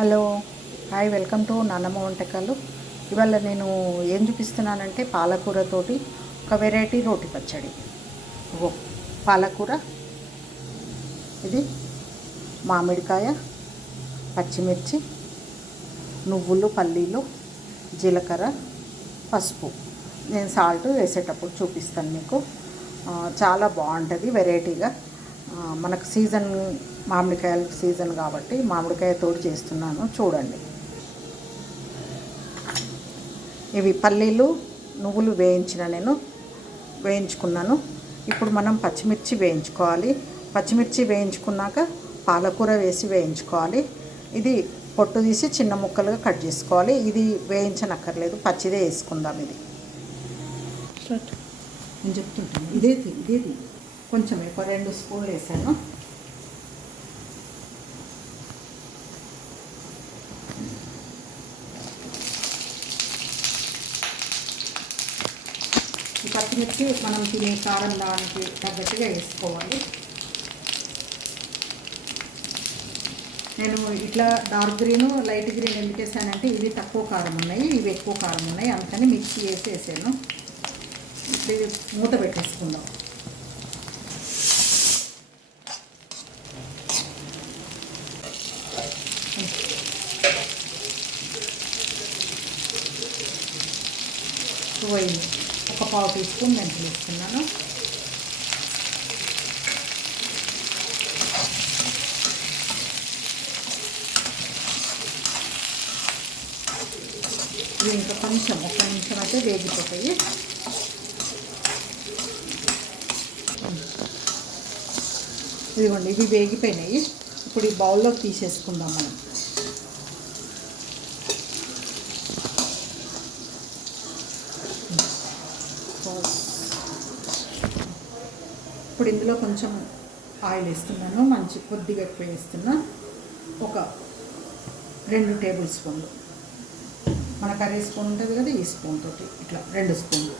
Hello hi welcome to నానమ్మ వంటకాలు. ఇవాళ నేను ఏం చూపిస్తున్నానంటే పాలకూరతోటి ఒక వెరైటీ రోటి పచ్చడి. ఓ పాలకూర ఇది మామిడికాయ పచ్చిమిర్చి నువ్వులు పల్లీలు జీలకర్ర పసుపు. నేను సాల్ట్ వేసేటప్పుడు చూపిస్తాను మీకు. చాలా బాగుంటుంది వెరైటీగా. మనకు సీజన్ మామిడికాయల సీజన్ కాబట్టి మామిడికాయ తోడు చేస్తున్నాను. చూడండి. ఇవి పల్లీలు నువ్వులు వేయించిన నేను వేయించుకున్నాను. ఇప్పుడు మనం పచ్చిమిర్చి వేయించుకోవాలి. పచ్చిమిర్చి వేయించుకున్నాక పాలకూర వేసి వేయించుకోవాలి. ఇది పొట్టు తీసి చిన్న ముక్కలుగా కట్ చేసుకోవాలి. ఇది వేయించనక్కర్లేదు. పచ్చిదే వేసుకుందాం ఇది. ఇదే తీ ఇదే తీ కొంచెం ఒక రెండు స్పూన్లు వేసాను. ఈ పచ్చిమిర్చి మనం తినే కారం దానికి తగ్గట్టుగా వేసుకోవాలి. నేను ఇట్లా డార్క్ గ్రీన్ లైట్ గ్రీన్ ఎందుకు వేసానంటే ఇవి తక్కువ కారం ఉన్నాయి ఇవి ఎక్కువ కారం ఉన్నాయి అందుకని మిక్సీ వేసి వేసాను. ఇప్పుడు మూత పెట్టేసుకుందాం. పోయింది. ఒక పావు టీ స్పూన్ మెంతులు వేసుకున్నాను. ఇవి ఇంకా కొంచెం ఒక నిమిషం అయితే వేగిపోతాయి. ఇదిగోండి ఇవి వేగిపోయినాయి. ఇప్పుడు ఈ బౌల్లోకి తీసేసుకుందాం మనం. ఇప్పుడు ఇందులో కొంచెం ఆయిల్ వేస్తున్నాను మంచి కొద్దిగా ఎక్కువ వేస్తున్నా. ఒక రెండు టేబుల్ స్పూన్లు. మన కర్రీ స్పూన్ ఉంటుంది కదా ఈ స్పూన్ తోటి ఇట్లా రెండు స్పూన్లు.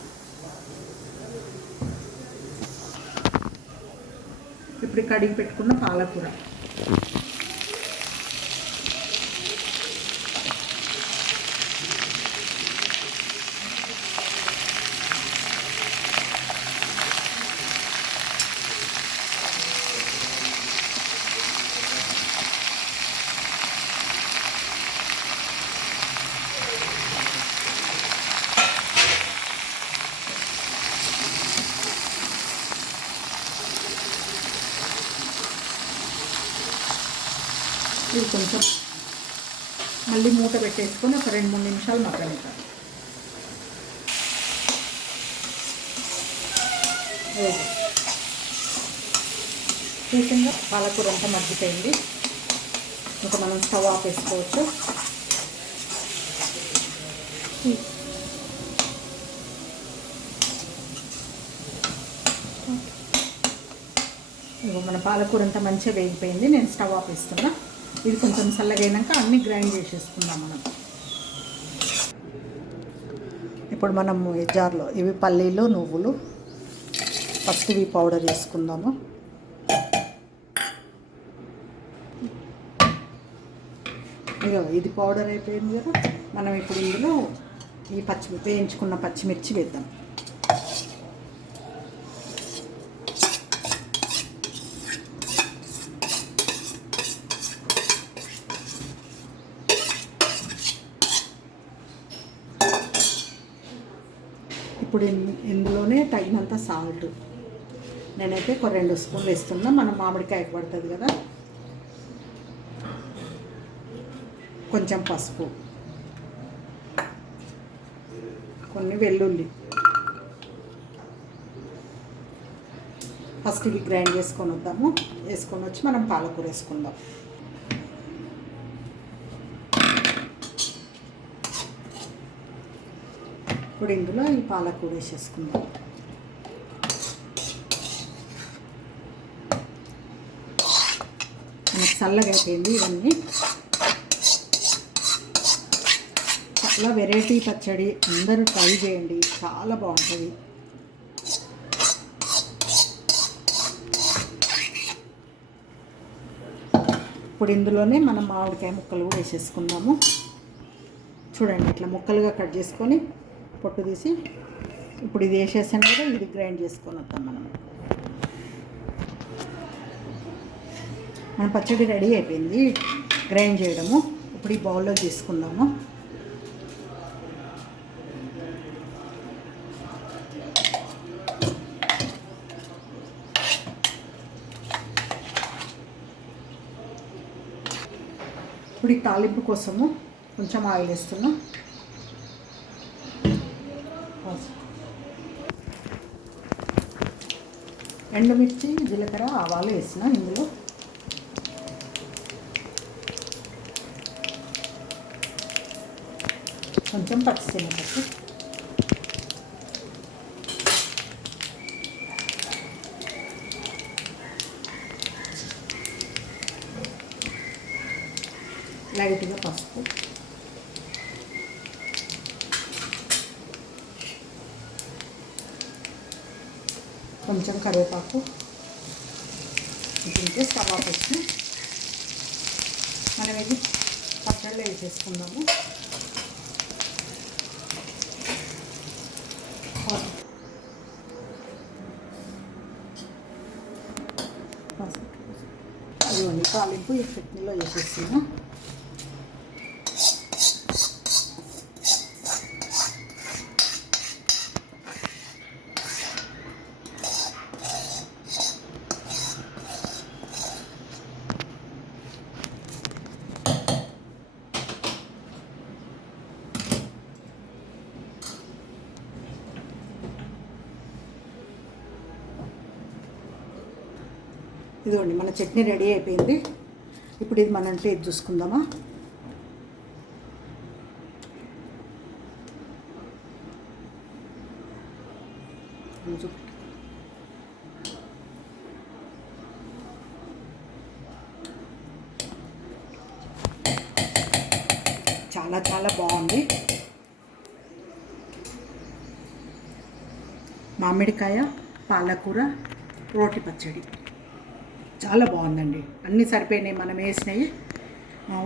ఇప్పుడు కడిగి పెట్టుకున్న పాలకూర. ఇవి కొంచెం మళ్ళీ మూత పెట్టేసుకొని ఒక రెండు మూడు నిమిషాలు మగ్గనిద్దాం చూసిందా? పాలకూర అంతా మగ్గిపోయింది. ఇంకా మనం స్టవ్ ఆఫ్ వేసుకోవచ్చు ఇగో మన పాలకూర అంతా మంచిగా వేగిపోయింది. నేను స్టవ్ ఆఫ్ వేస్తున్నా ఇది కొంచెం చల్లగైనాక అన్నీ గ్రైండ్ చేసేసుకుందాం మనం. ఇప్పుడు మనం ఈ జార్లో ఇవి పల్లీలు నువ్వులు ఫస్ట్ ఇవి పౌడర్ వేసుకుందాము. ఇగో ఇది పౌడర్ అయిపోయింది కదా. మనం ఇప్పుడు ఇందులో ఈ పచ్చి వేయించుకున్న పచ్చిమిర్చి వేద్దాం. ఇప్పుడు ఇందులోనే తగినంత సాల్ట్. నేనైతే ఒక రెండు స్పూన్లు వేస్తున్నా మనం మామిడికాయ పడుతుంది కదా. కొంచెం పసుపు. కొన్ని వెల్లుల్లి. ఫస్ట్ ఇవి గ్రైండ్ చేసుకొని వద్దాము. వేసుకొని వచ్చి మనం పాలకూర వేసుకుందాం. ఇప్పుడు ఇందులో ఈ పాలకూర వేసేసుకుందాం. మనకు చల్లగా అయిపోయింది ఇవన్నీ. చాలా వెరైటీ పచ్చడి. అందరూ ట్రై చేయండి. చాలా బాగుంటుంది. ఇప్పుడు ఇందులోనే మనం మామిడికాయ ముక్కలు కూడా వేసేసుకుందాము. చూడండి ఇట్లా ముక్కలుగా కట్ చేసుకొని పొట్టు తీసి ఇప్పుడు ఇది వేసేసాను కదా ఇది గ్రైండ్ చేసుకొని వద్దాం మనం. మన పచ్చడి రెడీ అయిపోయింది. గ్రైండ్ చేయడము. ఇప్పుడు ఈ బౌల్లో తీసుకుందాము. ఇప్పుడు ఈ తాలింపు కోసము కొంచెం ఆయిల్ వేస్తున్నాం. ఎండుమిర్చి జీలకర్ర ఆవాలు వేసిన ఇందులో. కొంచెం పచ్చిశనగపప్పు. లైట్గా పసుపు. కొంచెం కరివేపాకు. దీంట్లో స్టవ్ వచ్చి మనం ఇది పచ్చళ్ళు వేసేసుకుందాము. అదిగోండి తాలింపు ఈ చట్నీలో వేసేస్తున్నాం. ఇదిగోండి మన చట్నీ రెడీ అయిపోయింది. ఇప్పుడు ఇది మనం టేస్ట్ చూసుకుందామా? చాలా చాలా బాగుంది. మామిడికాయ పాలకూర రోటి పచ్చడి. చాలా బాగుందండి. అన్నీ సరిపోయినాయి మనం వేసినాయి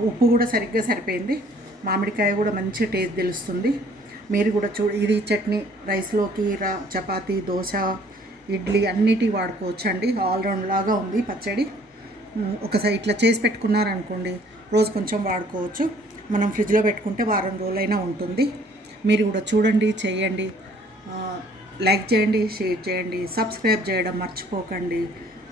ఉప్పు కూడా సరిగ్గా సరిపోయింది. మామిడికాయ కూడా మంచి టేస్ట్ తెలుస్తుంది. మీరు కూడా చూ ఇది చట్నీ రైస్లోకి రా చపాతీ దోశ ఇడ్లీ అన్నిటి వాడుకోవచ్చు అండి ఆల్రౌండ్ లాగా ఉంది పచ్చడి. ఒకసారి ఇట్లా చేసి పెట్టుకున్నారనుకోండి రోజు కొంచెం వాడుకోవచ్చు. మనం ఫ్రిడ్జ్లో పెట్టుకుంటే వారం రోజులైనా ఉంటుంది. మీరు కూడా చూడండి చేయండి. లైక్ చేయండి షేర్ చేయండి. సబ్స్క్రైబ్ చేయడం మర్చిపోకండి.